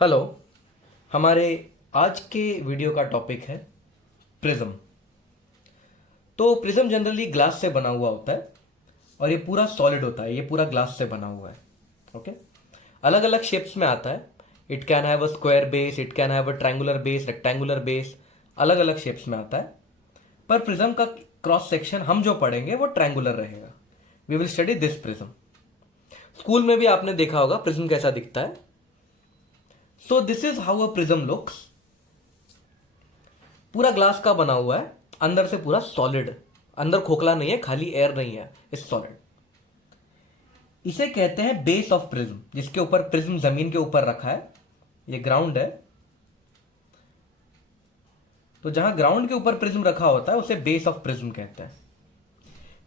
Hello. हमारे आज के वीडियो का टॉपिक है प्रिज्म। तो प्रिज्म जनरली ग्लास से बना हुआ होता है और ये पूरा सॉलिड होता है, ये पूरा ग्लास से बना हुआ है। ओके, अलग अलग शेप्स में आता है। It can have a square base, it can have a triangular base, rectangular base, अलग अलग शेप्स में आता है। पर प्रिज्म का क्रॉस सेक्शन हम जो पढ़ेंगे वो ट्रायंगुलर रहेगा। We will study this prism. School में भी आपने देखा होगा प्रिज्म कैसा दिखता है। So this is how a prism looks. पूरा ग्लास का बना हुआ है, अंदर से पूरा सॉलिड, अंदर खोखला नहीं है, खाली एयर नहीं है, इस सॉलिड। इसे कहते हैं बेस ऑफ प्रिज्म, जिसके ऊपर प्रिज्म जमीन के ऊपर रखा है। ये ग्राउंड है, तो जहां ग्राउंड के ऊपर प्रिज्म रखा होता है उसे बेस ऑफ प्रिज्म कहते हैं।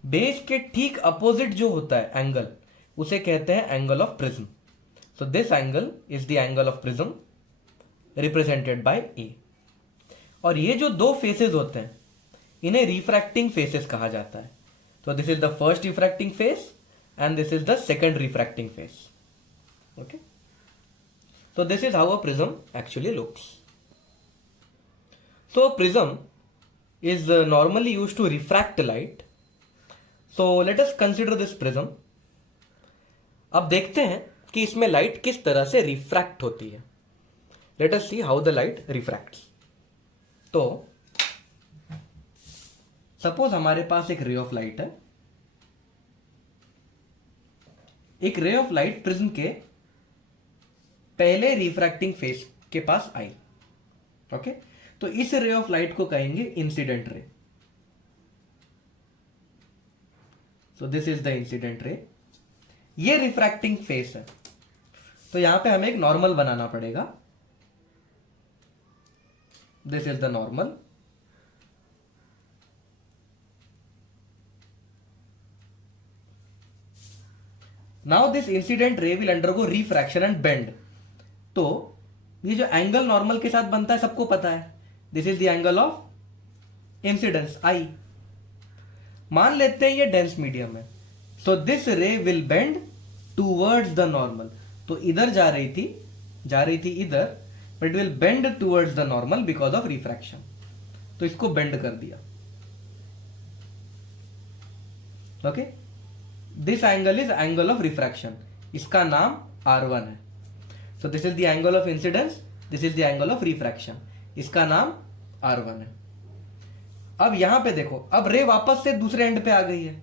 बेस के ठीक अपोजिट जो होता है एंगल, उसे कहते हैं angle of prism. So this angle is the angle of prism represented by A. और ये जो दो फेसेस होते हैं इन्हें रिफ्रैक्टिंग फेसेस कहा जाता है। तो this is the first refracting face and this is the second refracting face. Okay, so this is how a prism actually looks. So prism is normally used to refract light. So let us consider this prism. अब देखते हैं कि इसमें light किस तरह से refract होती है। Let us see how the light refracts. तो सपोज हमारे पास एक रे ऑफ लाइट है। एक रे ऑफ लाइट प्रिज्म के पहले रिफ्रैक्टिंग फेस के पास आई। ओके, तो इस रे ऑफ लाइट को कहेंगे incident ray. So this is the incident ray. ये रिफ्रैक्टिंग फेस है, तो यहां पे हमें एक नॉर्मल बनाना पड़ेगा। This is the normal. Now this incident ray will undergo refraction and bend. तो ये जो एंगल नॉर्मल के साथ बनता है सबको पता है, this is the angle of incidence I. मान लेते हैं ये डेंस मीडियम है, so this ray will bend towards the normal. तो इधर जा रही थी इधर, but it will bend towards the normal because of refraction. तो इसको बेंड कर दिया। Okay, this angle is angle of refraction, इसका नाम R1 है। So this is the angle of incidence, this is the angle of refraction, इसका नाम R1 है। अब यहां पे देखो, अब रे वापस से दूसरे एंड पे आ गई है।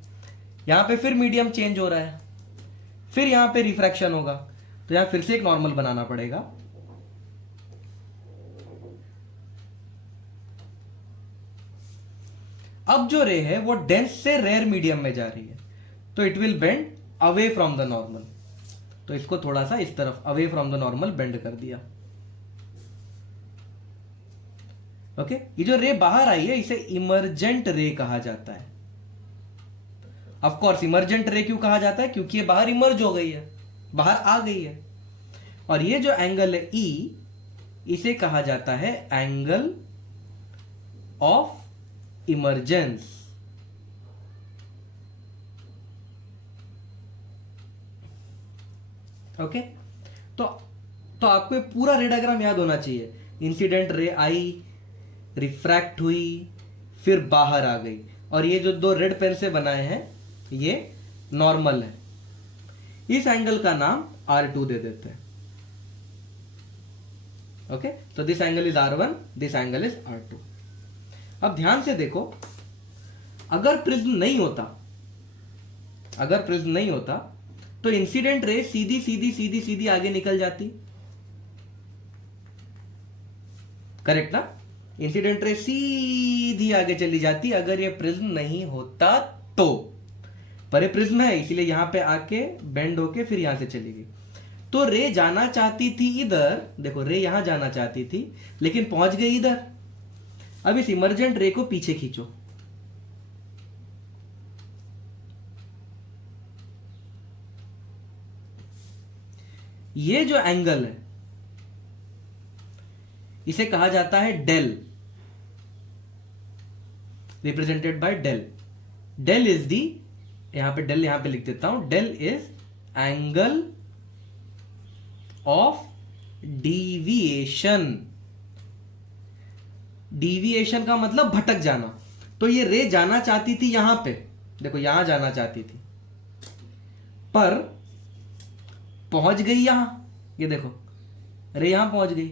यहां पे फिर मीडियम चेंज हो रहा है, फिर यहां पे रिफ्रैक्शन होगा, तो यहां फिर से एक नॉर्मल बनाना पड़ेगा। अब जो रे है वो डेंस से रेयर मीडियम में जा रही है, तो it will bend away from the normal. तो इसको थोड़ा सा इस तरफ away from the normal bend कर दिया। ओके, ये जो रे बाहर आई है इसे इमर्जेंट रे कहा जाता है। ऑफ कोर्स इमर्जेंट रे क्यों कहा जाता है? क्योंकि ये बाहर इमर्ज हो गई है, बाहर आ गई है। और ये जो एंगल है E, इसे कहा जाता है एंगल ऑफ इमर्जेंस। ओके, तो आपको ये पूरा रे डायग्राम याद होना चाहिए। इंसिडेंट रे आई, रिफ्रैक्ट हुई, फिर बाहर आ गई, और ये जो दो रेड पेन से बनाए हैं ये नॉर्मल है। इस एंगल का नाम R2 दे देते हैं। Okay, so this angle is R1, this angle is R2। अब ध्यान से देखो, अगर प्रिज्म नहीं होता तो इंसिडेंट रे सीधी आगे निकल जाती। करेक्ट ना? इंसिडेंट रे सीधी आगे चली जाती अगर ये प्रिज्म नहीं होता तो। पर ये प्रिज्म है, इसीलिए यहां पे आके बेंड होके फिर यहां से चली गई। तो रे जाना चाहती थी इधर, देखो रे यहां जाना चाहती थी लेकिन पहुंच गई इधर। अब इस इमर्जेंट रे को पीछे खींचो, ये जो एंगल है इसे कहा जाता है del, represented by del. Del is the, del यहां पे लिख देता हूं, del is angle of deviation. Deviation का मतलब भटक जाना। तो ये रे जाना चाहती थी यहां पे, देखो यहां जाना चाहती थी, पर पहुंच गई यहां। ये देखो रे यहां पहुंच गई,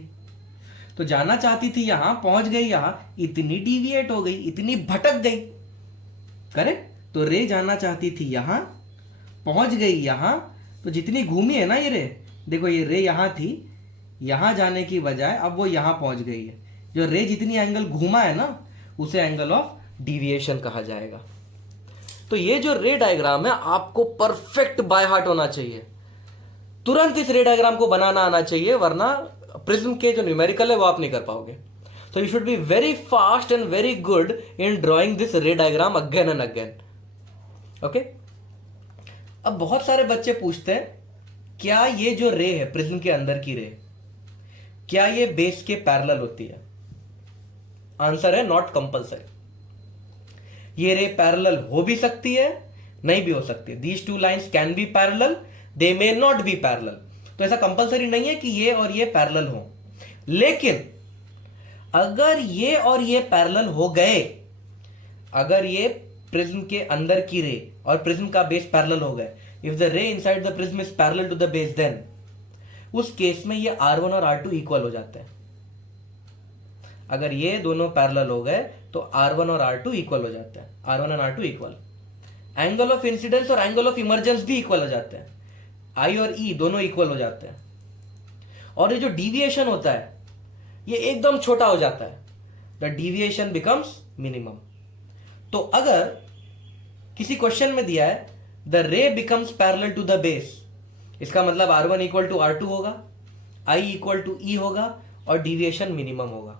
तो जाना चाहती थी यहां, पहुंच गई यहां, इतनी डिविएट हो गई, इतनी भटक गई। करेक्ट। तो रे जाना चाहती थी यहां, पहुंच गई यहां, तो जितनी घूमी है ना ये रे, देखो ये रे यहां थी, यहां जाने की बजाय अब वो यहां पहुंच गई है। जो रे जितनी एंगल घूमा है ना, उसे एंगल ऑफ डिविएशन कहा जाएगा। तो ये जो रे डायग्राम है आपको परफेक्ट बाय हार्ट होना चाहिए, तुरंत इस रे डायग्राम को बनाना आना चाहिए, वरना प्रिज्म के जो न्यूमेरिकल है वो आप नहीं कर पाओगे। So you should be very fast and very good in drawing this ray diagram again and again. Okay? अब बहुत सारे बच्चे पूछते हैं क्या ये जो रे है प्रिज्म के अंदर की रे, क्या ये बेस के पैरेलल होती है? आंसर है नॉट कंपल्सरी। ये रे पैरेलल हो भी सकती है, नहीं भी हो सकती है। These two lines can be parallel, they may not be parallel. तो ऐसा कंपल्सरी नहीं है कि ये और ये पैरेलल हो, लेकिन अगर ये और ये पैरेलल हो गए, अगर ये प्रिज्म के अंदर की रे और प्रिज्म का बेस पैरेलल हो गए, if the ray inside the prism is parallel to the base, then उस केस में ये R1 और R2 इक्वल हो जाते हैं। अगर ये दोनों पैरेलल हो गए तो R1 और R2 इक्वल हो जाते हैं, R1 और R2 equal. Angle of incidence और एंगल ऑफ इमरजेंस भी इक्वल हो जाते हैं, I और E दोनों इक्वल हो जाते हैं। और ये जो डिविएशन होता है ये एकदम छोटा हो जाता है, द डिविएशन बिकम्स मिनिमम। तो अगर किसी क्वेश्चन में दिया है the ray becomes parallel to the base, इसका मतलब R1 इक्वल टू R2 होगा, I इक्वल टू E होगा और डिविएशन मिनिमम होगा।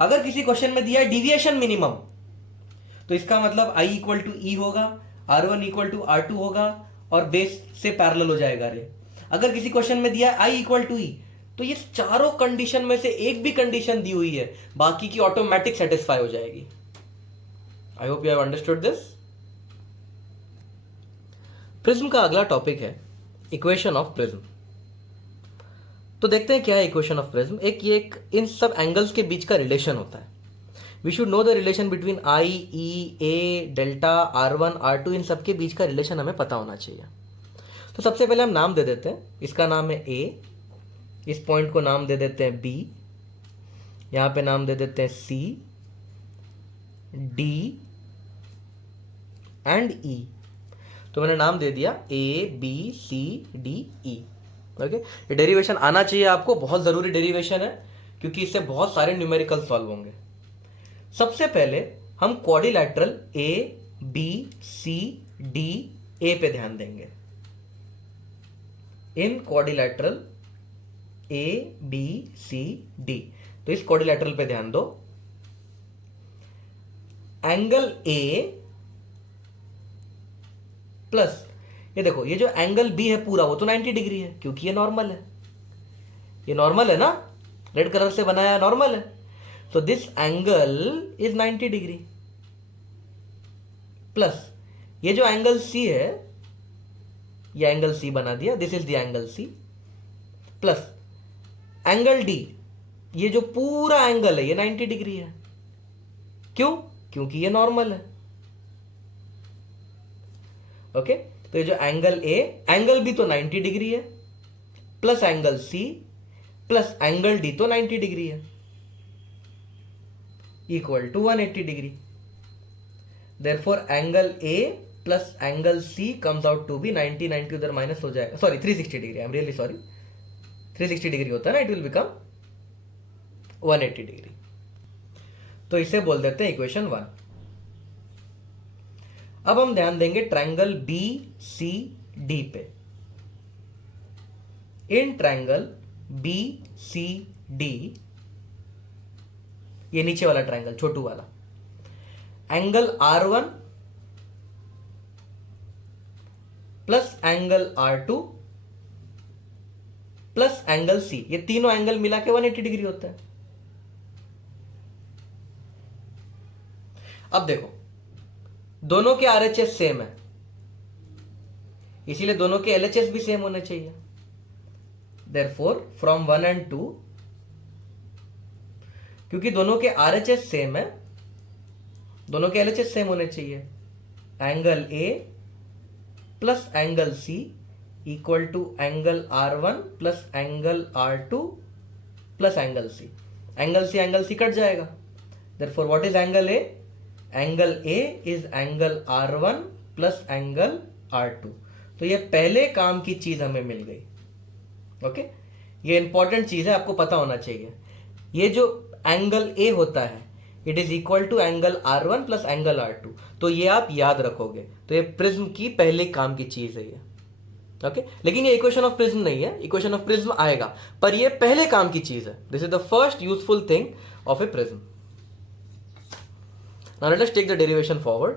अगर किसी क्वेश्चन में दिया है डिविएशन मिनिमम, तो इसका मतलब I इक्वल टू E होगा, R1 इक्वल टू R2 होगा और बेस से पैरेलल हो जाएगा रे। अगर किसी क्वेश्चन में दिया है I इक्वल टू E, तो ये चारों कंडीशन में से एक भी कंडीशन दी हुई है, बाकी की ऑटोमेटिक सेटिस्फाई हो जाएगी। I hope you have understood this. Prism का अगला टॉपिक है इक्वेशन ऑफ प्रिज्म। तो देखते हैं क्या है इक्वेशन ऑफ प्रिज्म। एक इन सब एंगल्स के बीच का रिलेशन होता है। We should know the relation between I, E, A, delta, R1, R2, इन सब के बीच का रिलेशन हमें पता होना चाहिए। तो सबसे पहले हम नाम दे देते हैं, इसका नाम है A, इस पॉइंट को नाम दे देते हैं B, यहां पे नाम दे देते हैं C, D एंड E। तो मैंने नाम दे दिया A, B, C, D, E। Okay, ये डेरिवेशन आना चाहिए आपको, बहुत जरूरी डेरिवेशन है क्योंकि इससे बहुत सारे न्यूमेरिकल सॉल्व होंगे। सबसे पहले हम quadrilateral A, B, C, D, A पे ध्यान देंगे। इन quadrilateral A, B, C, D, तो इस क्वाड्रिलैटरल पे ध्यान दो। एंगल A प्लस ये देखो, ये जो एंगल B है पूरा वो तो 90 डिग्री है क्योंकि ये नॉर्मल है, ये नॉर्मल है ना, रेड कलर से बनाया नॉर्मल है। तो this angle is 90 degree plus ये जो एंगल C है, ये एंगल C बना दिया, this is the angle C plus angle D, ये जो पूरा एंगल है ये 90 डिग्री है। क्यों? क्योंकि ये नॉर्मल है। ओके, तो ये जो एंगल A, एंगल B तो 90 डिग्री है plus angle C plus angle D तो 90 डिग्री है, equal to 180 degree. Therefore angle A plus angle C comes out to be 90, 90 उधर माइनस हो जाएगा, sorry 360 degree, I am really sorry, 360 degree होता है ना, इट विल बिकम 180 डिग्री। तो इसे बोल देते हैं इक्वेशन 1। अब हम ध्यान देंगे ट्रायंगल बी सी डी पे। In triangle B C D, ये नीचे वाला ट्रायंगल छोटू वाला, angle R1 plus angle R2 plus angle C, ये तीनों एंगल मिला के 180 डिग्री होता है। अब देखो दोनों के RHS सेम है, इसीलिए दोनों के LHS भी सेम होने चाहिए। देयरफॉर फ्रॉम 1 and 2, क्योंकि दोनों के RHS सेम है, दोनों के LHS सेम होने चाहिए, angle A plus angle C equal to angle R1 plus angle R2 plus angle C। Angle C cut जाएगा, therefore what is angle A? Angle A is angle R1 plus angle R2। तो ये पहले काम की चीज हमें मिल गई। Okay, ये इंपॉर्टेंट चीज है, आपको पता होना चाहिए। ये जो एंगल A होता है it is equal to angle R1 plus angle R2, तो ये आप याद रखोगे। तो ये प्रिज्म की पहले काम की चीज है ये। ओके, लेकिन ये इक्वेशन ऑफ प्रिज्म नहीं है, इक्वेशन ऑफ प्रिज्म आएगा, पर ये पहले काम की चीज है। This is the first useful thing of a prism. Now let us take the derivation forward.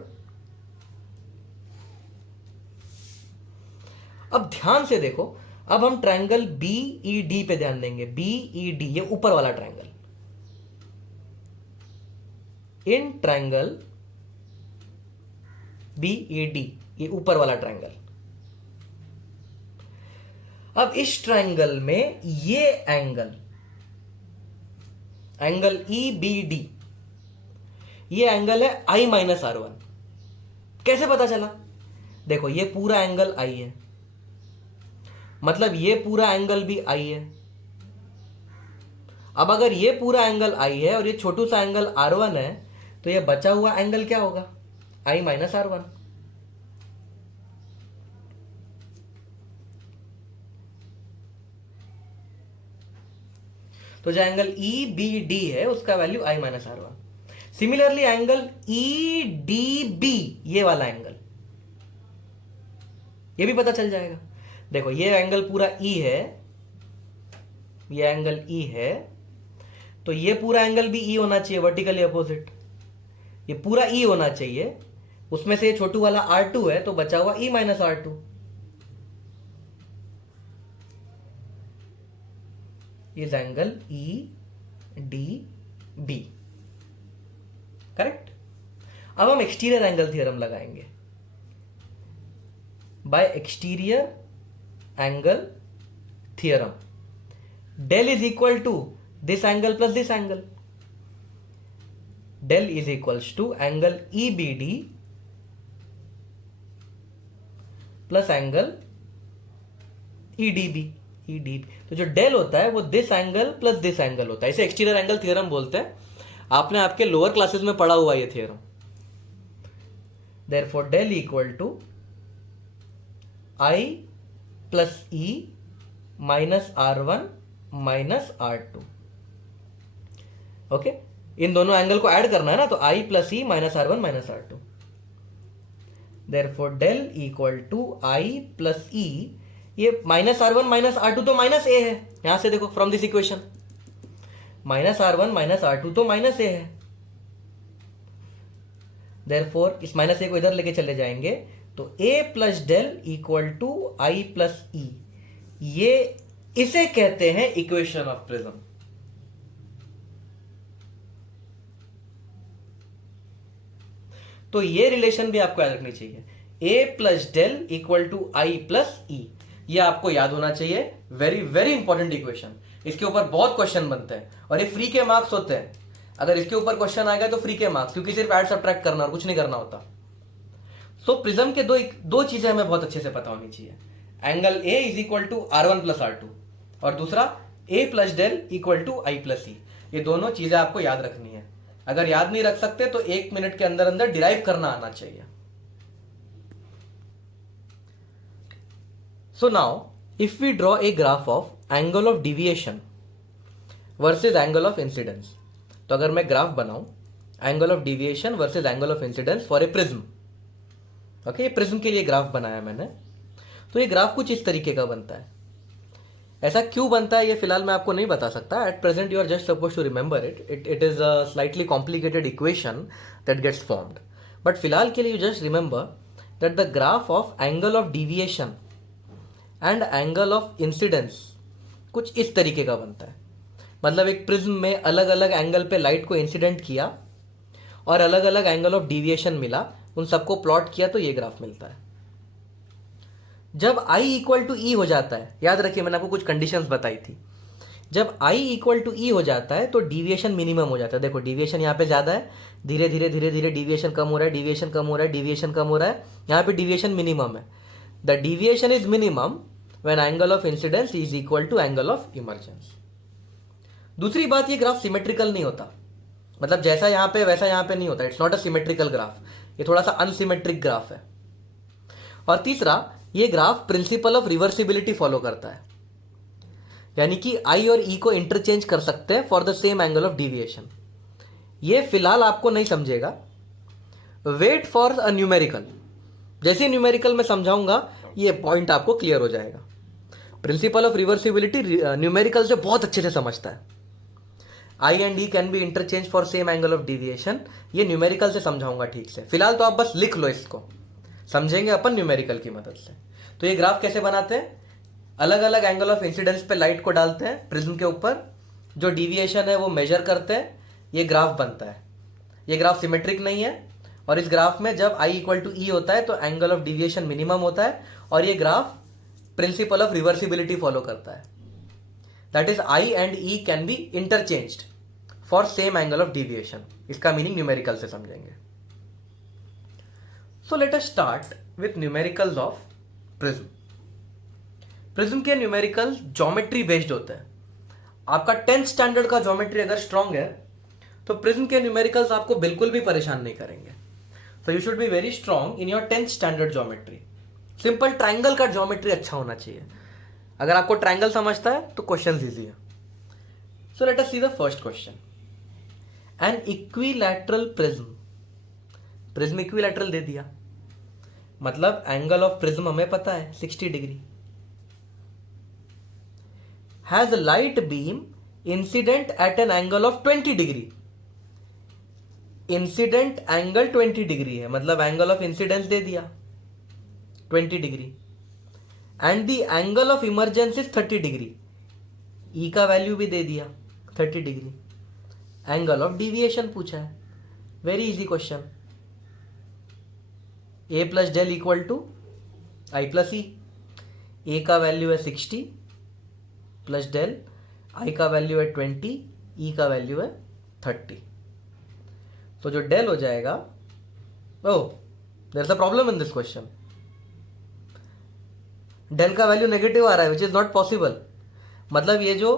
अब ध्यान से देखो, अब हम ट्रायंगल BED पे ध्यान देंगे। BED ये ऊपर वाला ट्रायंगल। इन ट्रायंगल BED ये ऊपर वाला ट्रायंगल, अब इस ट्रायंगल में ये एंगल EBD ये एंगल है I माइनस R1। कैसे पता चला? देखो ये पूरा एंगल I है, मतलब ये पूरा एंगल भी I है। अब अगर ये पूरा एंगल I है और ये छोटू सा एंगल R1 है, तो ये बचा हुआ एंगल क्या होगा? I minus R1। तो जो एंगल EBD है उसका value I minus R1। Similarly angle EDB ये वाला एंगल, ये भी पता चल जाएगा। देखो ये एंगल पूरा E है, ये एंगल E है, तो ये पूरा एंगल भी E होना चाहिए, वर्टिकली अपोजिट। ये पूरा E होना चाहिए, उसमें से ये छोटू वाला R2 है, तो बचा हुआ E minus R2। Is angle EDB, correct. अब हम एक्सटीरियर एंगल थ्योरम लगाएंगे। By exterior angle theorem, del is equal to this angle plus this angle. Del is equals to angle EBD plus angle EDB। तो जो del होता है वो this angle plus this angle होता है, इसे exterior angle theorem बोलते हैं। आपने आपके लोअर क्लासेस में पढ़ा हुआ ये theorem. Therefore del equal to I plus E minus R1 minus R2। Okay, इन दोनों एंगल को ऐड करना है ना, तो I plus E minus R1 minus R2। Therefore del equal to I plus E, ये माइनस R1 माइनस R2 तो minus A है, यहां से देखो from this equation, minus R1 minus R2 तो माइनस A है। देयरफॉर इस माइनस A को इधर लेके चले जाएंगे, तो A plus del equal to I plus E, ये इसे कहते हैं इक्वेशन ऑफ प्रिज्म। तो ये रिलेशन भी आपको याद रखनी चाहिए, A plus del equal to I plus E, ये आपको याद होना चाहिए। वेरी वेरी इंपॉर्टेंट इक्वेशन, इसके ऊपर बहुत क्वेश्चन बनते हैं और ये फ्री के मार्क्स होते हैं। अगर इसके ऊपर क्वेश्चन आएगा तो फ्री के मार्क्स, क्योंकि सिर्फ ऐड सब्ट्रैक्ट करना और कुछ नहीं करना होता। सो प्रिज्म के दो चीजें हमें बहुत अच्छे से पता होनी चाहिए। Angle A is equal to R1 plus R2 और दूसरा A plus del equal to I plus E। ये दोनों चीजें आपको याद रखनी है। अगर याद नहीं रख सकते तो 1 मिनट के अंदर अंदर डिराइव करना आना चाहिए। So now, if we draw a graph of angle of deviation versus angle of incidence, तो अगर मैं ग्राफ बनाऊं angle of deviation versus angle of incidence for a prism, okay, ये प्रिज्म के लिए ग्राफ बनाया मैंने। तो ये ग्राफ कुछ इस तरीके का बनता है। ऐसा क्यों बनता है ये फिलहाल मैं आपको नहीं बता सकता। At present you are just suppose to remember it is a slightly complicated equation that gets formed, but फिलहाल के लिए you just remember that the graph of angle of deviation and angle of incidence कुछ इस तरीके का बनता है। मतलब एक प्रिज्म में अलग अलग एंगल पे लाइट को इंसिडेंट किया और अलग अलग एंगल ऑफ डिविएशन मिला, उन सबको प्लॉट किया तो ये ग्राफ मिलता है। जब i इक्वल टू ई हो जाता है, याद रखिए मैंने आपको कुछ कंडीशंस बताई थी, जब i इक्वल टू ई हो जाता है तो डिविएशन मिनिमम हो जाता है। देखो डिविएशन यहाँ पे ज़्यादा है, धीरे धीरे धीरे धीरे डिविएशन कम हो रहा है, डिविएशन कम हो रहा है, डिविएशन कम हो रहा है, यहाँ पे डिविएशन मिनिमम है। The deviation is minimum when angle of incidence is equal to angle of emergence. दूसरी बात, ये ग्राफ सिमेट्रिकल नहीं होता, मतलब जैसा यहाँ पे वैसा यहाँ पे नहीं होता, it's not a symmetrical graph, ये थोड़ा सा अनसिमेट्रिक ग्राफ है। और तीसरा, ये graph principal of reversibility follow करता है, यानी कि आई और ई को इंटरचेंज कर सकते हैं for the same angle of deviation. ये फिलहाल आपको नहीं समझेगा, वेट फॉर अ न्यूमेरिकल, जैसे न्यूमेरिकल में समझाऊंगा ये पॉइंट आपको क्लियर हो जाएगा। प्रिंसिपल ऑफ रिवर्सिबिलिटी न्यूमेरिकल से बहुत अच्छे से समझता है। I and E can be interchange for same angle of deviation, ये न्यूमेरिकल से समझाऊंगा ठीक से, फिलहाल तो आप बस लिख लो, इसको समझेंगे अपन न्यूमेरिकल की मदद से। तो ये ग्राफ कैसे बनाते हैं, अलग अलग एंगल ऑफ इंसिडेंस पे लाइट को डालते हैं प्रिज्म के ऊपर, जो डिविएशन है वो मेजर करते हैं, ये ग्राफ बनता है। ये ग्राफ सिमेट्रिक नहीं है, और इस ग्राफ में जब i इक्वल टू ई होता है तो एंगल ऑफ डिविएशन मिनिमम होता है, और ये graph principal of reversibility follow करता है। That is i and e can be interchanged for same angle of deviation. इसका मीनिंग न्यूमेरिकल से समझेंगे। सो let us start with numericals of prism. Prism के न्यूमेरिकल ज्योमेट्री बेस्ड होते हैं। आपका 10th standard का ज्योमेट्री अगर स्ट्रांग है तो प्रिज्म के न्यूमेरिकल्स आपको बिल्कुल भी परेशान नहीं करेंगे। So you should be very strong in your 10th standard geometry. Simple triangle का ज्योमेट्री अच्छा होना चाहिए। अगर आपको ट्राइंगल समझता है तो क्वेश्चन इजी है। So let us see the first question. An equilateral prism, prism equilateral दे दिया, मतलब एंगल ऑफ प्रिज्म हमें पता है 60 degree, has light beam incident at an angle of 20 degree. Incident angle 20 degree है, मतलब एंगल ऑफ इंसिडेंस दे दिया 20 degree, and the angle of emergence is 30 degree, E का वैल्यू भी दे दिया 30 डिग्री। एंगल ऑफ डिविएशन पूछा है, very easy question. A plus del equal to I plus E, A का वैल्यू है 60 प्लस डेल, आई का वैल्यू है 20, ई का वैल्यू है 30। तो जो डेल हो जाएगा, oh there is a problem in this question, del का वैल्यू नेगेटिव आ रहा है विच इज नॉट पॉसिबल। मतलब ये जो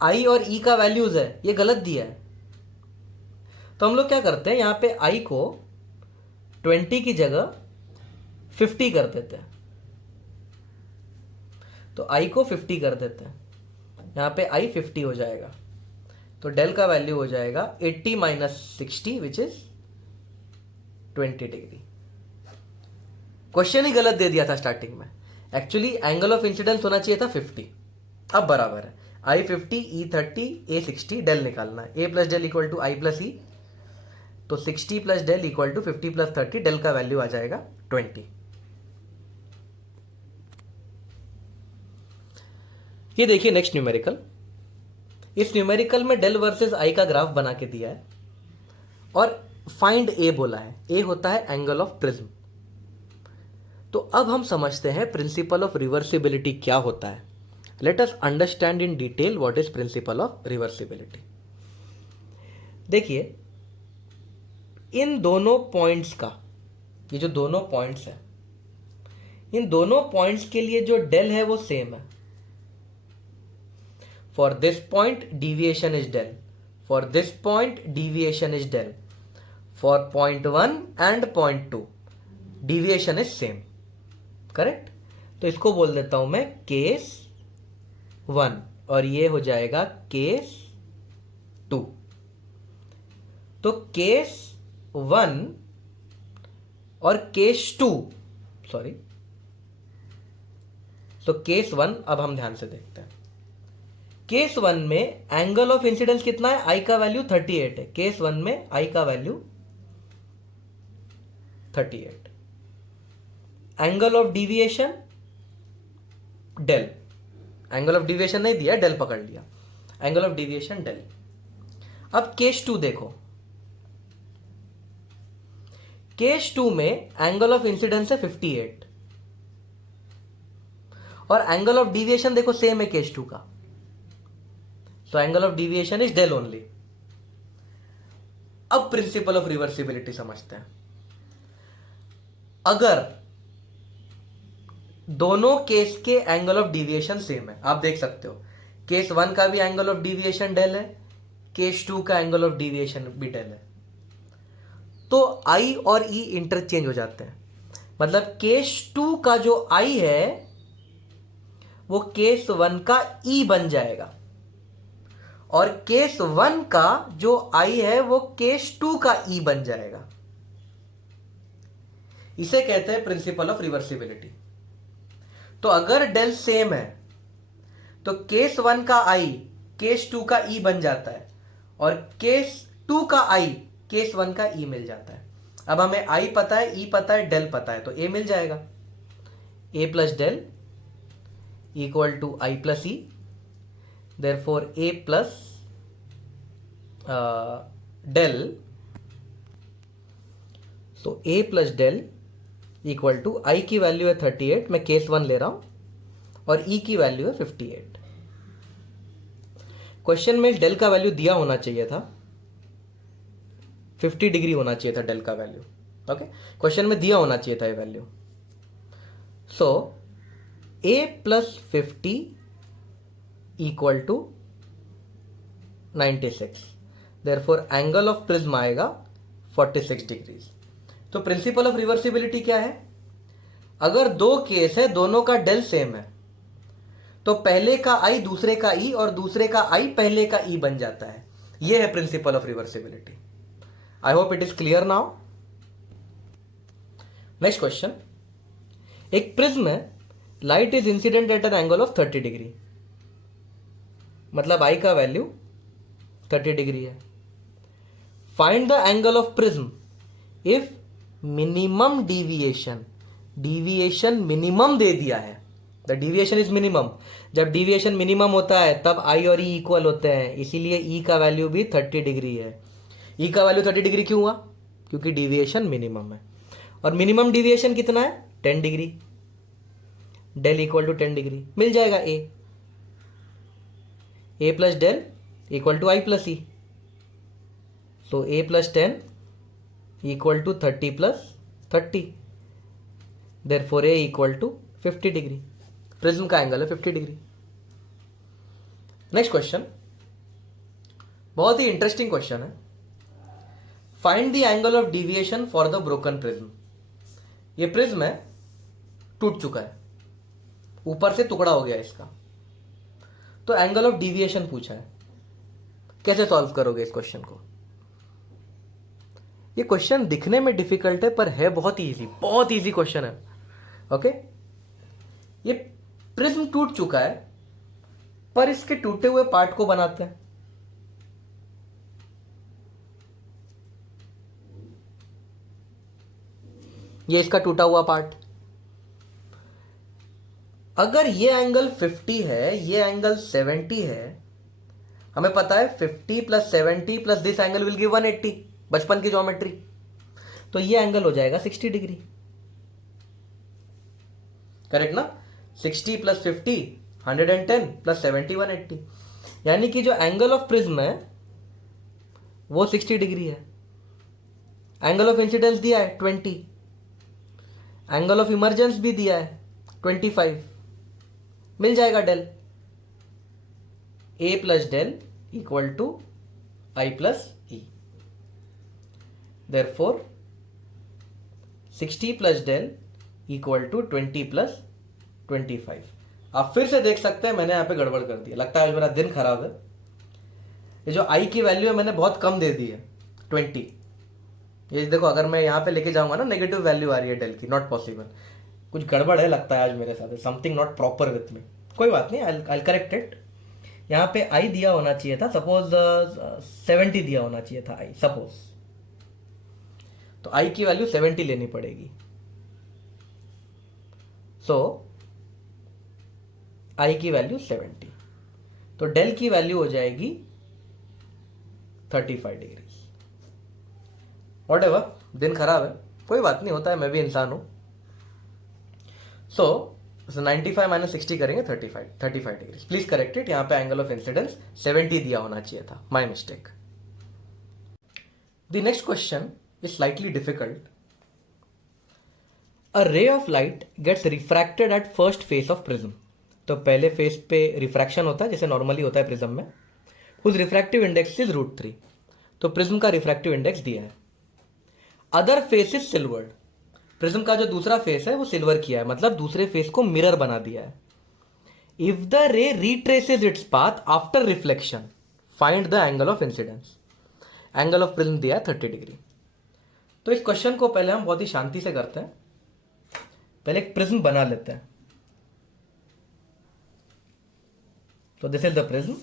आई और ई का वैल्यूज है ये गलत दिया है। तो हम लोग क्या करते हैं, यहाँ पे आई को 20 की जगह 50 कर देते हैं। तो आई को 50 कर देते हैं, यहाँ पे आई 50 हो जाएगा। तो डेल का वैल्यू हो जाएगा 80 minus 60 which is 20 degree. Question ही गलत दे दिया था स्टार्टिंग में। एक्चुअली एंगल ऑफ इंसिडेंस होना चाहिए था 50। अब बराबर है, आई 50 ई 30 ए 60, डेल निकालना है। A plus del equal to I plus E, तो 60 plus del equal to 50 plus 30, del का वैल्यू आ जाएगा 20। ये देखिए नेक्स्ट न्यूमेरिकल। इस न्यूमेरिकल में डेल वर्सेस आई का ग्राफ बना के दिया है और फाइंड ए बोला है। ए होता है एंगल ऑफ प्रिज्म। तो अब हम समझते हैं प्रिंसिपल ऑफ रिवर्सिबिलिटी क्या होता है। Let us understand in detail what is principal of reversibility. देखिए इन दोनों पॉइंट्स का, ये जो दोनों पॉइंट्स हैं, इन दोनों पॉइंट्स के लिए जो डेल है वो सेम है। For this point deviation is del, for this point deviation is del, for point 1 and point 2 deviation is same, correct. तो इसको बोल देता हूं मैं केस 1 और ये हो जाएगा केस 2। तो केस 1 और केस 2, सॉरी, तो केस 1 अब हम ध्यान से देखते हैं। केस 1 में एंगल ऑफ इंसिडेंस कितना है, आई का वैल्यू 38 है। केस 1 में आई का value 38, angle of deviation del, angle of deviation नहीं दिया, डेल पकड़ लिया, एंगल ऑफ डिविएशन डेल। अब केस 2 देखो, केस 2 में एंगल ऑफ इंसिडेंस है 58, और एंगल ऑफ डिविएशन देखो सेम है केस टू का, so angle of deviation is del only. अब प्रिंसिपल ऑफ रिवर्सिबिलिटी समझते हैं। अगर दोनों केस के एंगल ऑफ डिविएशन सेम है, आप देख सकते हो केस वन का भी एंगल ऑफ डिविएशन डेल है, केस टू का एंगल ऑफ डिविएशन भी डेल है, तो आई और ई इंटरचेंज हो जाते हैं। मतलब केस टू का जो आई है वो केस वन का ई बन जाएगा, और केस वन का जो आई है वो केस टू का ई बन जाएगा। इसे कहते हैं प्रिंसिपल ऑफ रिवर्सिबिलिटी। तो अगर डेल सेम है तो केस वन का आई केस टू का ई बन जाता है, और केस टू का आई केस वन का ई मिल जाता है। अब हमें आई पता है, ई पता है, डेल पता है, तो ए मिल जाएगा। A plus del equal to I plus E, therefore A plus del, so A plus del equal to I की वैल्यू है 38, मैं केस वन ले रहा हूं, और ई की वैल्यू है 58। क्वेश्चन में डेल का वैल्यू दिया होना चाहिए था, 50 डिग्री होना चाहिए था डेल का वैल्यू। ओके, क्वेश्चन में दिया होना चाहिए था ये value. So A plus 50 equal to 96, therefore angle of prism आएगा 46 डिग्रीज। तो प्रिंसिपल ऑफ रिवर्सिबिलिटी क्या है? अगर दो केस है, दोनों का डेल सेम है, तो पहले का आई दूसरे का ई और दूसरे का आई पहले का ई बन जाता है। यह है principle of reversibility. I hope it is clear now. Next question, एक प्रिज्म है, light is incident at an angle of 30 degree, मतलब आई का वैल्यू 30 डिग्री है। Find the angle of prism if minimum deviation, deviation minimum दे दिया है, the deviation is minimum. जब deviation minimum होता है तब आई और ई इक्वल होते हैं, इसीलिए ई का वैल्यू भी 30 डिग्री है। ई का वैल्यू 30 डिग्री क्यों हुआ? क्योंकि डिविएशन मिनिमम है, और मिनिमम डिविएशन कितना है? 10 degree. Del equal to 10 degree मिल जाएगा A plus del equal to I plus E, so A plus 10 equal to 30 plus 30, therefore A equal to 50 degree. Prism का एंगल है 50 डिग्री। नेक्स्ट क्वेश्चन बहुत ही interesting question है। Find the angle of deviation for the broken prism. ये prism है, टूट चुका है, ऊपर से टुकड़ा हो गया इसका, तो एंगल ऑफ डिविएशन पूछा है। कैसे सॉल्व करोगे इस क्वेश्चन को? ये क्वेश्चन दिखने में डिफिकल्ट है पर है बहुत ही इजी, बहुत इजी क्वेश्चन है। ओके, ये प्रिज्म टूट चुका है, पर इसके टूटे हुए पार्ट को बनाते हैं। ये इसका टूटा हुआ पार्ट, अगर ये एंगल 50 है, ये एंगल 70 है, हमें पता है 50 plus 70 plus this angle will give 180, बचपन की ज्योमेट्री, तो ये एंगल हो जाएगा 60 डिग्री। करेक्ट ना? 60 प्लस 50 110 प्लस 70 180, यानी कि जो एंगल ऑफ प्रिज्म है वो 60 डिग्री है। एंगल ऑफ इंसिडेंस दिया है 20, एंगल ऑफ इमर्जेंस भी दिया है 25, मिल जाएगा del. A plus del equal to I plus E, therefore 60 plus del equal to 20 plus 25। आप फिर से देख सकते हैं मैंने यहां पे गड़बड़ कर दिया, लगता है आज मेरा दिन खराब है। ये जो आई की वैल्यू है मैंने बहुत कम दे दी है 20। ये देखो, अगर मैं यहां पे लेके जाऊंगा ना, नेगेटिव वैल्यू आ रही है डेल की, नॉट पॉसिबल। कुछ गड़बड़ है लगता है आज मेरे साथ, something not proper with me. कोई बात नहीं, आई करेक्ट इट। यहाँ पे आई दिया होना चाहिए था, सपोज 70 दिया होना चाहिए था आई, सपोज, तो आई की वैल्यू 70 लेनी पड़ेगी। सो आई की वैल्यू 70, तो डेल की वैल्यू हो जाएगी 35 डिग्री। व्हाटएवर, दिन खराब है, कोई बात नहीं, होता है, मैं भी इंसान हूं। सो 95 माइनस 60 करेंगे 35 डिग्री। प्लीज करेक्ट इट, यहाँ पे एंगल ऑफ इंसिडेंस 70 दिया होना चाहिए था, my mistake. The next question is slightly difficult. A ray of light gets refracted at first face of prism. तो पहले फेस पे रिफ्रैक्शन होता है जैसे नॉर्मली होता है प्रिज्म में, हुज रिफ्रैक्टिव इंडेक्स इज √3। तो प्रिज्म का रिफ्रैक्टिव इंडेक्स दिया है। Other face is silvered. Prism का जो दूसरा फेस है वो सिल्वर किया है, मतलब दूसरे फेस को मिरर बना दिया है। इफ द रे retraces its path after reflection, find the angle of incidence. Angle of prism दिया है 30 डिग्री। तो इस क्वेश्चन को पहले हम बहुत ही शांति से करते हैं। पहले एक प्रिज्म बना लेते हैं। तो this is the prism.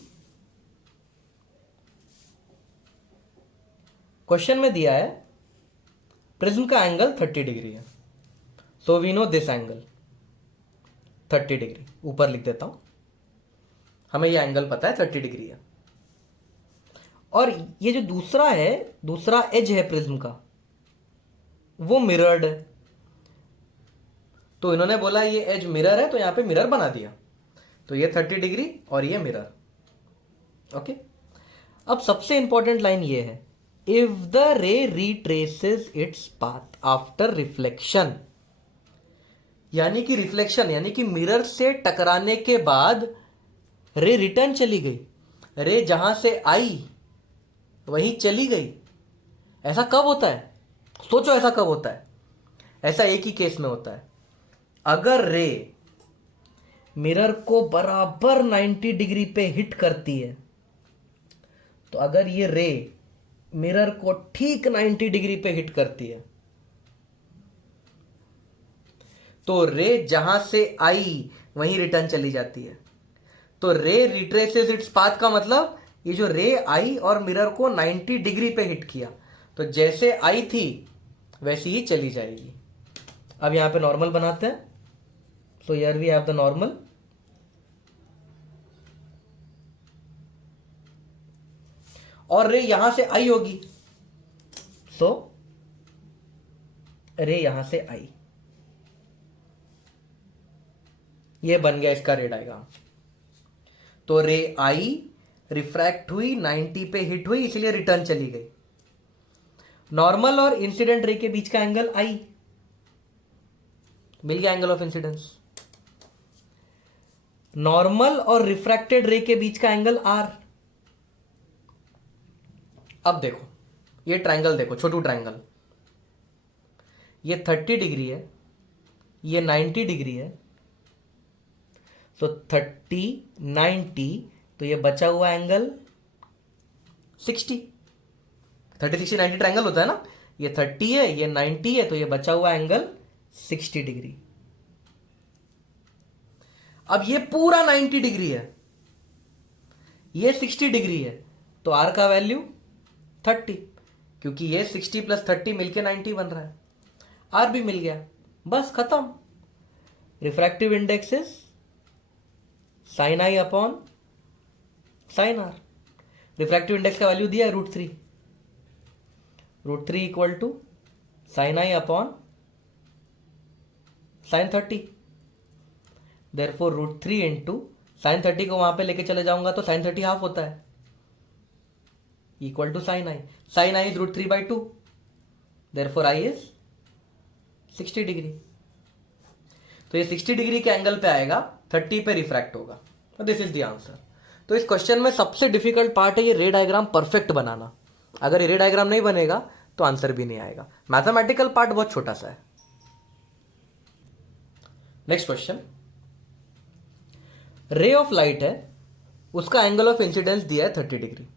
Question में दिया है प्रिज्म का एंगल 30 डिग्री है। So we know this angle 30 degree, ऊपर लिख देता हूं, हमें यह एंगल पता है 30 डिग्री है। और ये जो दूसरा है, दूसरा एज है प्रिज्म का, वो मिरर्ड है। तो इन्होंने बोला ये एज मिरर है, तो यहां पे मिरर बना दिया। तो ये 30 डिग्री और ये मिरर। ओके, अब सबसे इंपॉर्टेंट लाइन ये है, इफ द रे retraces its path after reflection. यानी कि रिफ्लेक्शन यानी कि मिरर से टकराने के बाद रे रिटर्न चली गई। रे जहां से आई वहीं चली गई। ऐसा कब होता है? सोचो ऐसा कब होता है? ऐसा एक ही केस में होता है, अगर रे मिरर को बराबर 90 डिग्री पे हिट करती है। तो अगर ये रे मिरर को ठीक 90 डिग्री पे हिट करती है, तो रे जहां से आई वहीं रिटर्न चली जाती है। तो रे रिट्रेसेस इट्स पाथ का मतलब ये जो रे आई और मिरर को 90 डिग्री पे हिट किया, तो जैसे आई थी वैसी ही चली जाएगी। अब यहां पे नॉर्मल बनाते हैं। So here we have the normal. और रे यहां से आई होगी, सो रे यहां से आई। ये बन गया इसका रे डायग्राम। तो रे आई, रिफ्रैक्ट हुई, 90 पे हिट हुई, इसलिए रिटर्न चली गई। नॉर्मल और इंसिडेंट रे के बीच का एंगल आई, मिल गया एंगल ऑफ इंसिडेंस। नॉर्मल और रिफ्रैक्टेड रे के बीच का एंगल आर। अब देखो ये ट्रायंगल, देखो छोटू ट्रायंगल, ये 30 डिग्री है, ये 90 डिग्री है। सो 30 90, तो ये बचा हुआ एंगल 60। 30 60 90 ट्रायंगल होता है ना। ये 30 है, ये 90 है, तो ये बचा हुआ एंगल 60 डिग्री। अब ये पूरा 90 डिग्री है, ये 60 डिग्री है, तो आर का वैल्यू 30, क्योंकि ये 60 प्लस 30 मिलके 90 बन रहा है। आर भी मिल गया, बस खत्म। Refractive index is sine I upon sine R. Refractive index का वैल्यू दिया है √3। √3 equal to sine I upon sine 30। Therefore √3 into sine 30 को वहां पे लेके चले जाऊंगा तो साइन 30 हाफ होता है, equal to sine I. Sine I is √3/2, therefore I is 60 degree. तो ये 60 डिग्री के एंगल पे आएगा, 30 पे रिफ्रैक्ट होगा। This is the answer. तो इस क्वेश्चन में सबसे डिफिकल्ट पार्ट है ये रे डायग्राम परफेक्ट बनाना। अगर ये रे डायग्राम नहीं बनेगा तो आंसर भी नहीं आएगा। मैथमेटिकल पार्ट बहुत छोटा सा है। नेक्स्ट क्वेश्चन, रे ऑफ लाइट है, उसका एंगल ऑफ इंसिडेंस दिया है 30 डिग्री।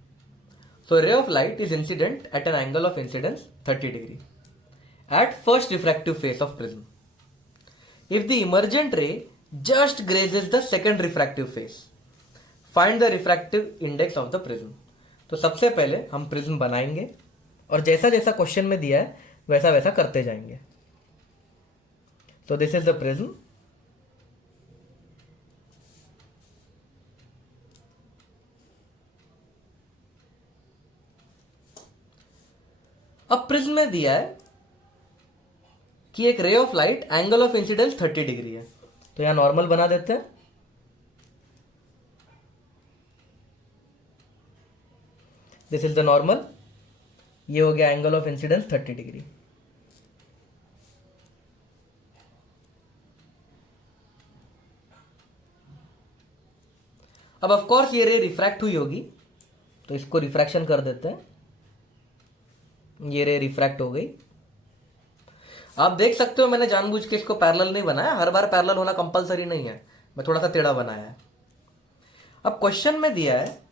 सो रे of light is incident at an angle of incidence 30 degree at first refractive face of prism. If the emergent ray just grazes the second refractive face, find the refractive index of the prism. तो सबसे पहले हम prism बनाएंगे और जैसा जैसा question में दिया है वैसा वैसा करते जाएंगे। तो दिस इज द प्रिज्म। अब प्रिज्म में दिया है कि एक रे of light angle of incidence 30 degree है, तो यहां नॉर्मल बना देते हैं। This is the normal. ये हो गया एंगल ऑफ इंसिडेंस 30 डिग्री। अब ऑफ कोर्स ये रे रिफ्रैक्ट हुई होगी, तो इसको रिफ्रैक्शन कर देते हैं। ये रे रिफ्रैक्ट हो गई। आप देख सकते हो मैंने जानबूझ के इसको पैरेलल नहीं बनाया, हर बार पैरेलल होना कंपलसरी नहीं है, मैं थोड़ा सा टेढ़ा बनाया है। अब क्वेश्चन में दिया है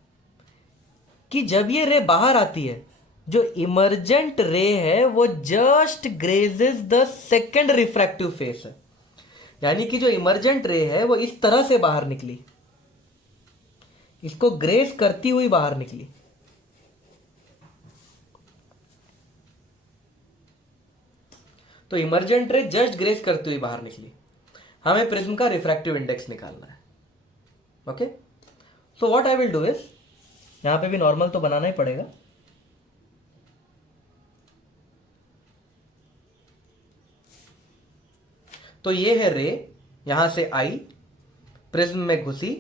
कि जब ये रे बाहर आती है, जो इमर्जेंट रे है वो just grazes the second refractive face है, यानी कि जो इमर्जेंट रे है वो इस तरह से बाहर निकली, इसको ग्रेस करती हुई बाहर निकली। तो इमर्जेंट रे जस्ट ग्रेस करती हुई बाहर निकली। हमें प्रिज्म का रिफ्रैक्टिव इंडेक्स निकालना है। Okay, so what I will do is, यहां पे भी नॉर्मल तो बनाना ही पड़ेगा। तो ये है रे, यहां से आई, प्रिज्म में घुसी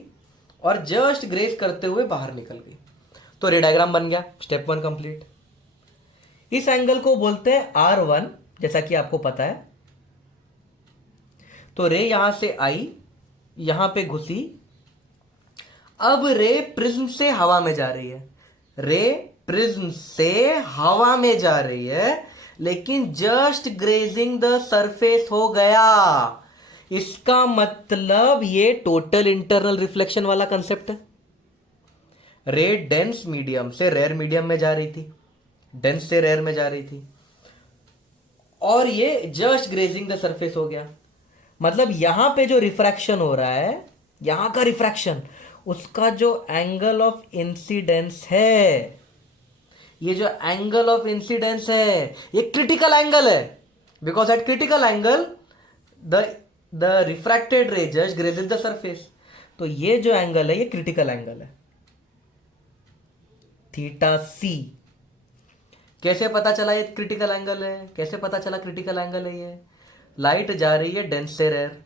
और जस्ट ग्रेस करते हुए बाहर निकल गई। तो रे डायग्राम बन गया, स्टेप 1 कंप्लीट। इस एंगल को बोलते हैं R1, जैसा कि आपको पता है। तो रे यहां से आई, यहां पे घुसी, अब रे प्रिज्म से हवा में जा रही है। रे प्रिज्म से हवा में जा रही है, लेकिन जस्ट ग्रेजिंग द सरफेस हो गया। इसका मतलब ये टोटल इंटरनल रिफ्लेक्शन वाला कंसेप्ट है। रे डेंस मीडियम से रेयर मीडियम में जा रही थी, डेंस से रेयर में जा रही थी, और ये जस्ट ग्रेजिंग द सरफेस हो गया। मतलब यहां पे जो रिफ्रैक्शन हो रहा है, यहां का रिफ्रैक्शन, उसका जो एंगल ऑफ इंसिडेंस है, ये जो एंगल ऑफ इंसिडेंस है, ये क्रिटिकल एंगल है। Because at critical angle the refracted ray just grazes the surface. तो ये जो एंगल है ये क्रिटिकल एंगल है, थीटा सी। कैसे पता चला ये क्रिटिकल एंगल है? कैसे पता चला क्रिटिकल एंगल है? ये लाइट जा रही है डेंस से रेयर,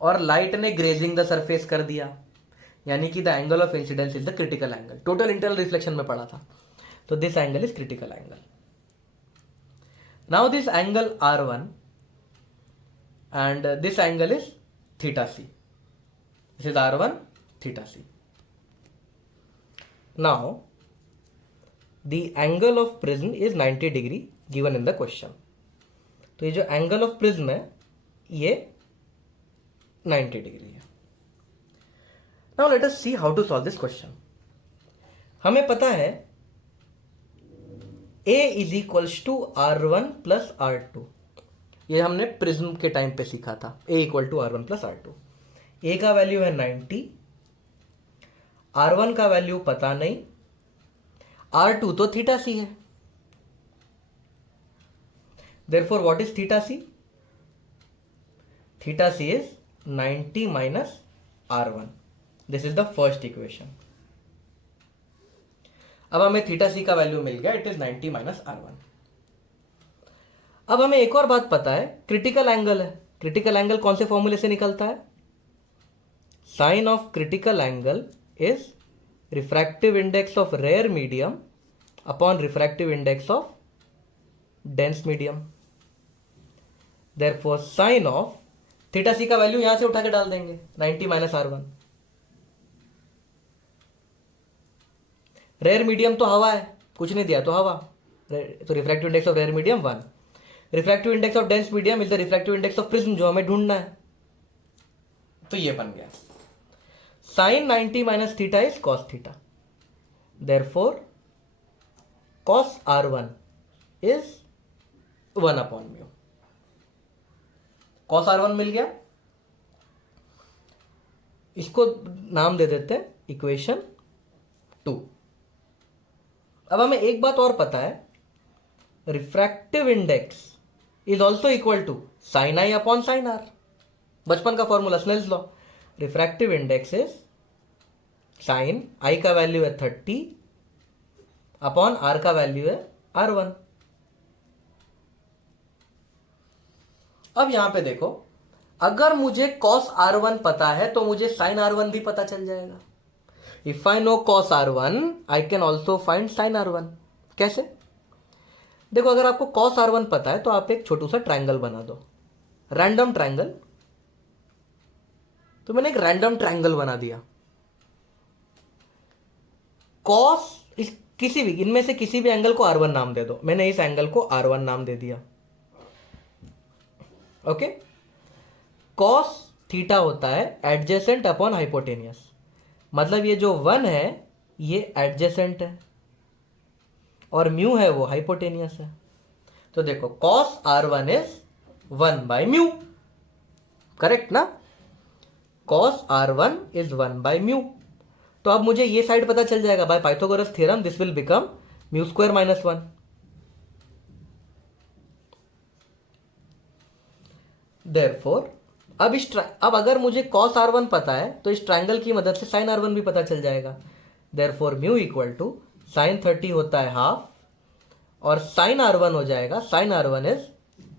और लाइट ने ग्रेजिंग द सरफेस कर दिया, यानी कि the angle of incidence is the critical angle. Total internal reflection में पढ़ा था। तो this angle is critical angle. Now this angle R1 and this angle is theta c. This is R1 theta c. Now the angle of prism is 90 degree given in the question. तो ये जो angle of prism है ये 90 degree है। Now let us see how to solve this question. हमें पता है A is equals to R1 plus R2। ये हमने प्रिज्म के टाइम पे सीखा था। A equal to R1 plus R2। A का वैल्यू है 90, R1 का वैल्यू पता नहीं, R2 तो थीटा सी है। Therefore what is theta C? Theta C is 90 minus R1। This is the first equation. अब हमें थीटा सी का वैल्यू मिल गया, इट इज 90 माइनस R1। अब हमें एक और बात पता है, क्रिटिकल एंगल है। क्रिटिकल एंगल कौन से फॉर्मूले से निकलता है? Sine of critical angle is refractive index of rare medium upon refractive index of dense medium. Therefore sine of theta C का वैल्यू यहां से उठा के डाल देंगे, 90 माइनस R1। रेयर मीडियम तो हवा है, कुछ नहीं दिया तो हवा, तो refractive index of rare medium 1। Refractive index of dense medium is the refractive index of prism, जो हमें ढूंढना है। तो ये बन गया sine 90 minus theta is cos theta. Therefore cos R1 is 1 upon mu. Cos R1 मिल गया, इसको नाम दे देते हैं इक्वेशन 2। अब हमें एक बात और पता है, refractive index is also equal to sine I upon sine R. बचपन का formula, Snell's law. Refractive index is sine I का वैल्यू है 30 अपॉन आर का वैल्यू है R1। अब यहां पे देखो, अगर मुझे cos R1 पता है तो मुझे sin R1 भी पता चल जाएगा. If I know cos R1, I can also find sin R1. कैसे? देखो, अगर आपको cos R1 पता है तो आप एक छोटू सा ट्रायंगल बना दो, रैंडम ट्रायंगल. तो मैंने एक रैंडम ट्रायंगल बना दिया. cos किसी भी इनमें से किसी भी एंगल को R1 नाम दे दो. मैंने इस एंगल को R1 नाम दे दिया. ओके. cos थीटा होता है एडजेसेंट अपॉन हाइपोटेनियस. मतलब ये जो 1 है ये एडजेसेंट है और म्यू है वो हाइपोटेनियस है. तो देखो cos R1 is 1 by mu. Correct ना? cos R1 is 1 by mu. तो अब मुझे ये साइड पता चल जाएगा. By Pythagoras theorem this will become mu square minus 1. Therefore अब अगर मुझे cos R1 पता है तो इस ट्रायंगल की मदद से sin R1 भी पता चल जाएगा. Therefore mu equal to sin 30 होता है हाफ और sin R1 हो जाएगा. sin R1 इज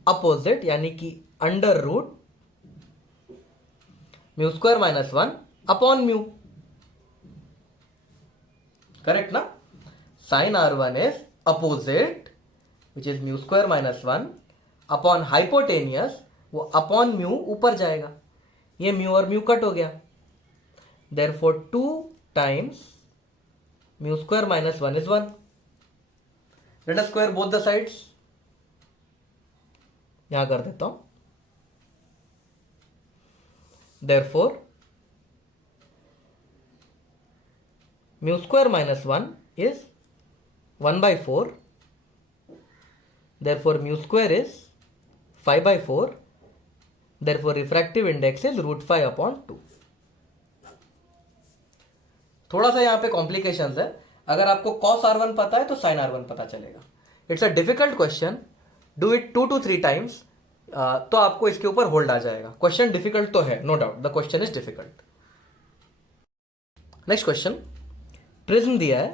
अपोजिट यानी कि under root mu square minus 1 upon mu. Correct ना? sin R1 is opposite which is mu square minus 1 upon hypotenuse. वो upon mu ऊपर जाएगा. ये म्यू और म्यू कट हो गया. Therefore 2 times mu square minus 1 is 1. Let us square both the sides. यहां कर देता हूं. Therefore mu square minus 1 is 1 by 4. Therefore mu square is 5 by 4. Therefore refractive index is √5 upon 2. थोड़ा सा यहां पे कॉम्प्लिकेशंस है. अगर आपको cos R1 पता है तो sin R1 पता चलेगा. It's a difficult question. Do it 2 to 3 times तो आपको इसके ऊपर होल्ड आ जाएगा. क्वेश्चन डिफिकल्ट तो है, no doubt the question is difficult. Next question. Prism दिया है,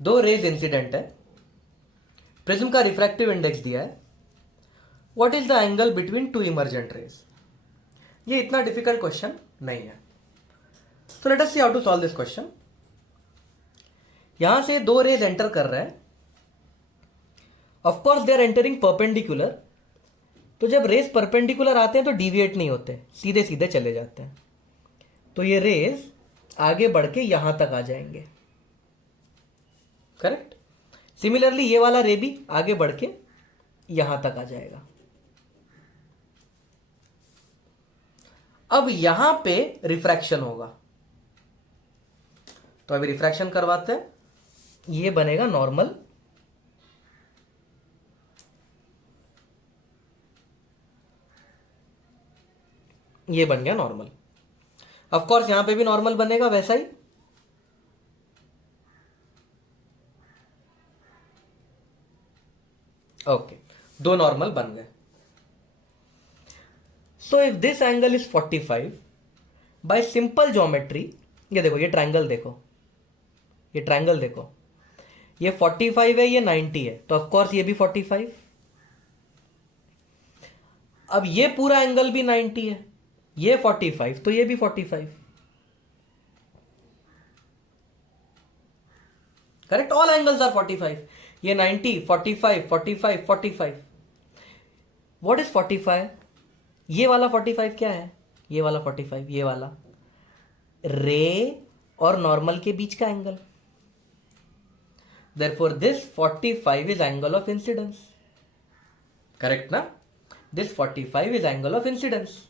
2 रेज इंसिडेंट है. प्रिज्म का रिफ्रैक्टिव इंडेक्स दिया है. What is the angle between 2 emergent rays. ये इतना डिफिकल्ट क्वेश्चन नहीं है. So let us see how to solve this question. यहां से 2 रेज एंटर कर रहे हैं. Of course they are entering perpendicular. तो जब रेज परपेंडिकुलर आते हैं तो डिविएट नहीं होते, सीधे सीधे चले जाते हैं. तो ये रेज आगे बढ़ के यहां तक आ जाएंगे. करेक्ट. सिमिलरली ये वाला रे भी आगे बढ़ के यहां तक आ जाएगा. अब यहां पे रिफ्रैक्शन होगा. तो अभी रिफ्रैक्शन करवाते हैं. ये बनेगा नॉर्मल. ये बन गया नॉर्मल. ऑफ कोर्स यहां पे भी नॉर्मल बनेगा वैसा ही. ओके, 2 नॉर्मल बन गए. So if this angle is 45 bye simple geometry. ये देखो, ये ट्रायंगल देखो, ये ट्रायंगल देखो, ये 45 है, ये 90 है. तो ऑफ कोर्स ये भी 45. अब ये पूरा एंगल भी 90 है, ये 45 तो ये भी 45. करेक्ट. All angles are 45. ये 90, 45, 45, 45. What is 45? ये वाला 45 क्या है? ये वाला 45, ये वाला रे और नॉर्मल के बीच का angle. Therefore this 45 is angle of incidence. Correct ना? This 45 is angle of incidence.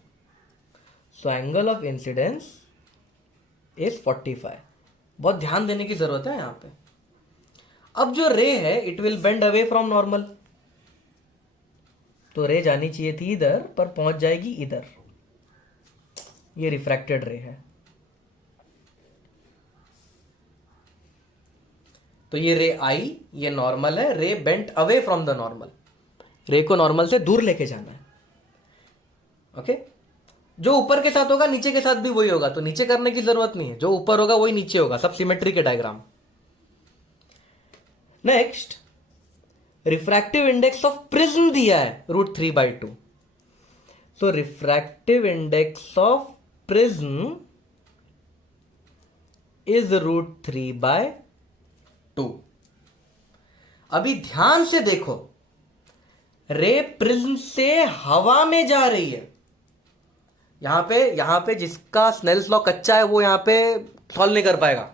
So angle of incidence is 45. बहुत ध्यान देने की जरूरत है यहां पे. अब जो रे है it will bend away from normal. तो रे जानी चाहिए थी इधर पर पहुंच जाएगी इधर. ये रिफ्रैक्टेड रे है. तो ये रे आई, ये नॉर्मल है. रे bent away from the normal. रे को नॉर्मल से दूर लेके जाना है. ओके. जो ऊपर के साथ होगा नीचे के साथ भी वही होगा. तो नीचे करने की जरूरत नहीं है. जो ऊपर होगा वही नीचे होगा. सब सिमेट्री के diagram. Next, refractive index of prism दिया है √3/2. So refractive index of prism is √3/2। अभी ध्यान से देखो, रे प्रिज्म से हवा में जा रही है। यहां पे जिसका स्नेल्स लॉ कच्चा है वो यहां पे सॉल्व नहीं कर पाएगा।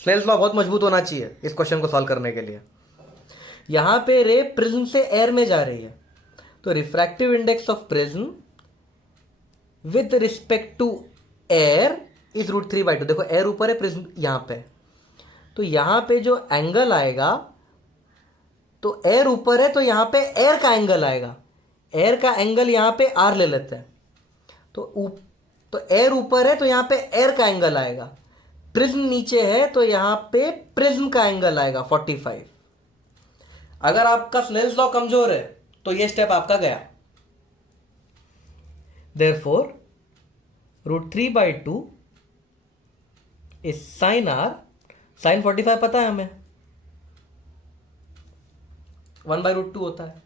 स्नेल्स लॉ बहुत मजबूत होना चाहिए इस क्वेश्चन को सॉल्व करने के लिए। यहां पे रे प्रिज्म से एयर में जा रही है, तो refractive index of prism with respect to air is √3/2। देखो एयर ऊपर है, प्रिज्म यहां पे, तो यहां पे जो एंगल आएगा, तो एयर ऊपर है तो यहां पे एयर का एंगल आएगा। एयर का एंगल यहां पे आर ले लेते हैं, तो एयर ऊपर है तो यहां पे एयर का एंगल आएगा। प्रिज्म नीचे है तो यहां पे प्रिज्म का एंगल आएगा 45। अगर आपका स्नेल्स लॉ कमजोर है तो ये स्टेप आपका गया। Therefore √3/2 is sine R. Sine 45 पता है हमें, 1/√2 होता है।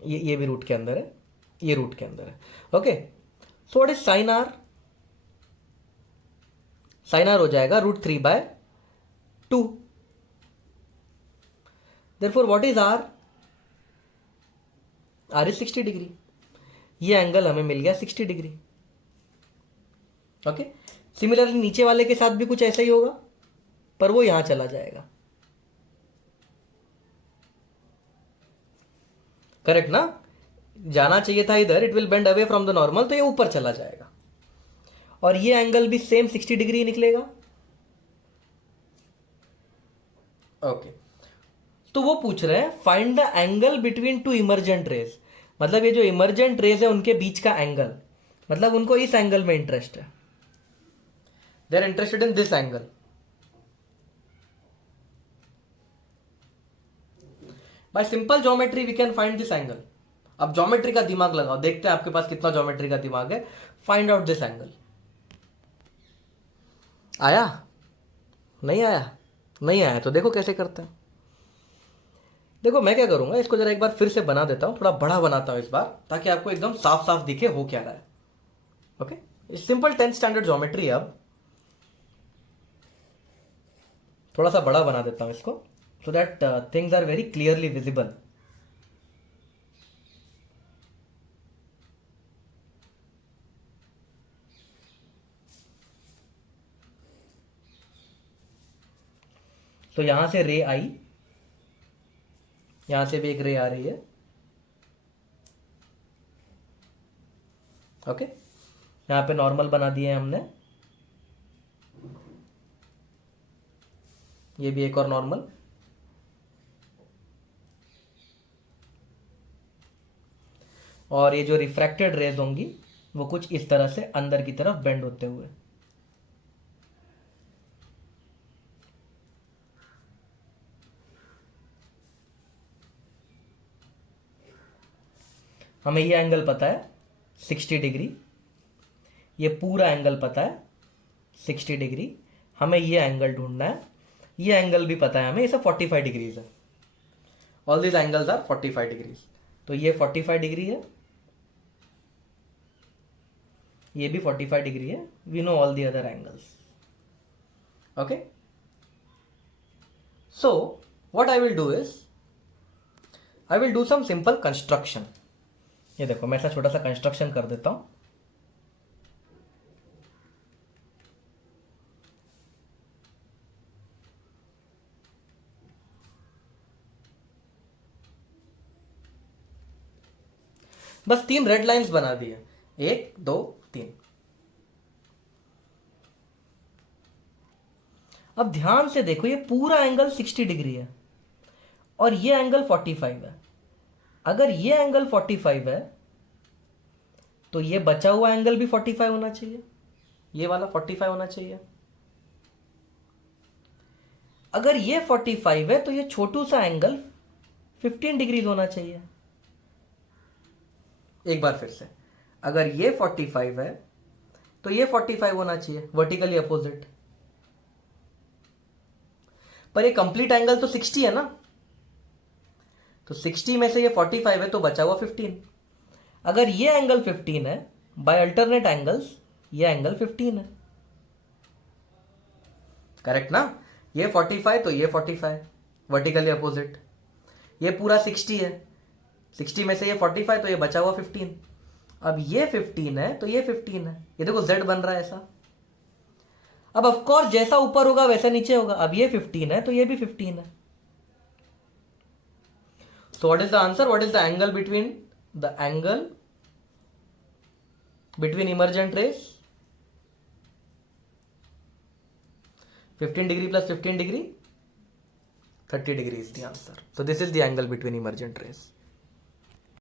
ये भी रूट के अंदर है, ये रूट के अंदर है। Okay, so what is sine R? Sine R हो जाएगा √3/2। Therefore what is R? R is 60 degree. ये एंगल हमें मिल गया 60 डिग्री। ओके, सिमिलरली नीचे वाले के साथ भी कुछ ऐसा ही होगा, पर वो यहां चला जाएगा। करेक्ट ना? जाना चाहिए था इधर, it will bend away from the normal, तो ये ऊपर चला जाएगा। और ये एंगल भी सेम 60 डिग्री निकलेगा। ओके, तो वो पूछ रहे हैं find the angle between two emergent rays. मतलब ये जो इमर्जेंट रेज है उनके बीच का एंगल, मतलब उनको इस एंगल में इंटरेस्ट है। They are interested in this angle. By simple geometry we can find this angle. अब ज्योमेट्री का दिमाग लगाओ, देखते हैं आपके पास कितना ज्योमेट्री का दिमाग है। Find out this angle. आया? नहीं आया? नहीं आया तो देखो कैसे करते हैं। देखो मैं क्या करूंगा, इसको जरा एक बार फिर से बना देता हूं, थोड़ा बड़ा बनाता हूं इस बार, ताकि आपको एकदम साफ साफ दिखे हो क्या रहा है। Okay, simple 10th standard geometry है। अब थोड़ा सा बड़ा बना देता हूं इसको, so that things are very clearly visible. तो यहां से रे आई, यहां से भी एक रे आ रही है। ओके, यहां पे नॉर्मल बना दिए हमने, ये भी एक और नॉर्मल। और ये जो रिफ्रैक्टेड रेज होंगी वो कुछ इस तरह से अंदर की तरफ बेंड होते हुए। हमें ये एंगल पता है 60 डिग्री, ये पूरा एंगल पता है 60 डिग्री। हमें ये एंगल ढूंढना है, ये एंगल भी पता है हमें, इसे 45 डिग्रीज है। All these angles are 45 degrees. तो ये 45 डिग्री है, ये भी 45 डिग्री है। We know all the other angles. Okay, so what I will do is I will do some simple construction. ये देखो मैं ऐसा छोटा सा कंस्ट्रक्शन कर देता हूं। बस 3 रेड लाइंस बना दी है, 1 2 3। अब ध्यान से देखो, ये पूरा एंगल 60 डिग्री है और ये एंगल 45 है। अगर ये एंगल 45 है तो ये बचा हुआ एंगल भी 45 होना चाहिए, ये वाला 45 होना चाहिए। अगर ये 45 है तो ये छोटू सा एंगल 15 डिग्रीज होना चाहिए। एक बार फिर से, अगर ये 45 है तो ये 45 होना चाहिए, वर्टिकली अपोजिट। पर ये कंप्लीट एंगल तो 60 है ना, तो 60 में से ये 45 है तो बचा हुआ 15। अगर ये एंगल 15 है, बाय अल्टरनेट एंगल्स ये एंगल 15 है, करेक्ट ना? ये 45 तो ये 45, वर्टिकली अपोजिट। ये पूरा 60 है, 60 में से ये 45 तो ये बचा हुआ 15। अब ये 15 है तो ये 15 है, ये देखो z बन रहा है ऐसा। अब ऑफ कोर्स जैसा ऊपर होगा वैसा नीचे होगा। अब ये 15 है तो ये भी 15 है। So what is the answer? What is the angle between emergent rays? 15 degree plus 15 degree, 30 degree is the answer. So this is the angle between emergent rays.